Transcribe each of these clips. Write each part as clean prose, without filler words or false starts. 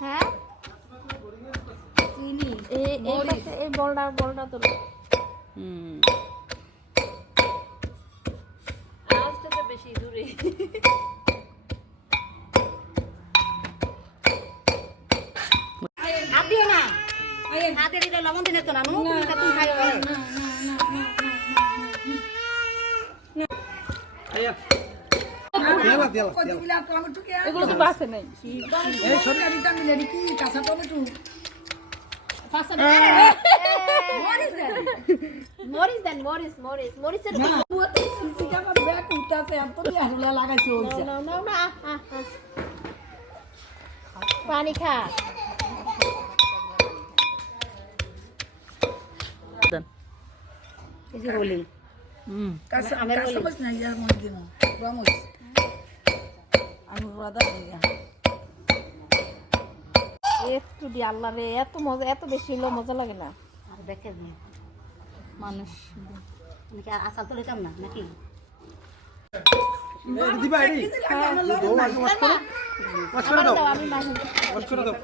হ্যাঁ চিনি এই বলটা তো আওয়াজটা বেশি দূরে আদিও না এই হাতে দিলে লবণ দিলে তো না নুন তুমি খাইও এগুলো তো বাসে নাই এই সরকারিটা মিলে কি কাঁচা টমেটো মরিচের বুয়াতে সিসিটা আমার ব্যাগ উঠাছে এত দিয়ে হারুলা লাগাইছে ওইটা পানি খা এই যে হলি কাঁচা কাঁচা মাছ না ইয়ার মধ্যে দিন রমস আমি রাদা দিয়া একটু দি আল্লাহ রে এত মজা এত বেশি হলো মজা লাগে না আর দেখে মানুষ নাকি আসাল তো লইতাম না নাকি দিবা এডি দো মাছ করো মাছ করে দাও আমি মাঝে মাছ করে দাও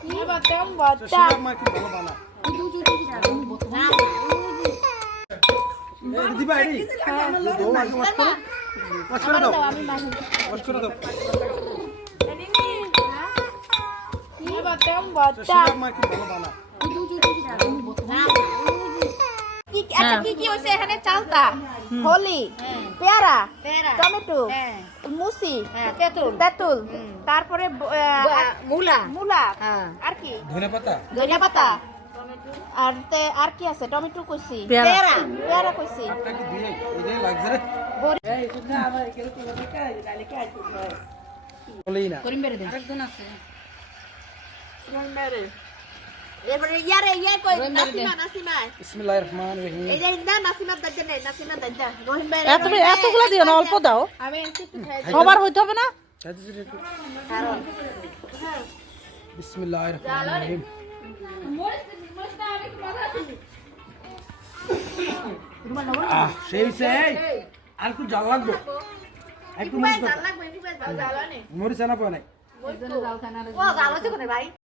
কি বাতাম বাতা শিরা মা কি ভালো বানা দিবা এডি দো মাছ করো মাছ করে দাও আমি মাঝে মাছ করে দাও কি বাতাম বাতা শিরা মা কি ভালো বানা কি কি হইছে এখানে চালতা হলি পেয়ারা টমেটো মুসি তেঁতুল তারপরে মুলা মূলা হ্যাঁ আর কি ধনেপাতা ধনিয়া পাতা আর কি আছে টমেটো কইছি পেয়ারা কইছি এটা কি দিয়ে এই লাগছে রে এই শুনে আমার এখানে কি বলে কাজ গালি কাজ বলেই না করিম বেরে দেন আরেকজন আছে মেরে এবারে ইয়া কই নাসিমা বিসমিল্লাহির রহমানির রহিম এই যে না নাসিমা দাজ্জা রহিম ভাই এতগুলো দিও না অল্প দাও আমি একটু খাই সবার হইতে হবে না বিসমিল্লাহির রহমানির রহিম সেই সেই আর একটু জাল লাগবে একটু মরিচ লাগবে একটু জাল লাগবে মরিচ আনা পায় নাই ও জাল আছে কোনে ভাই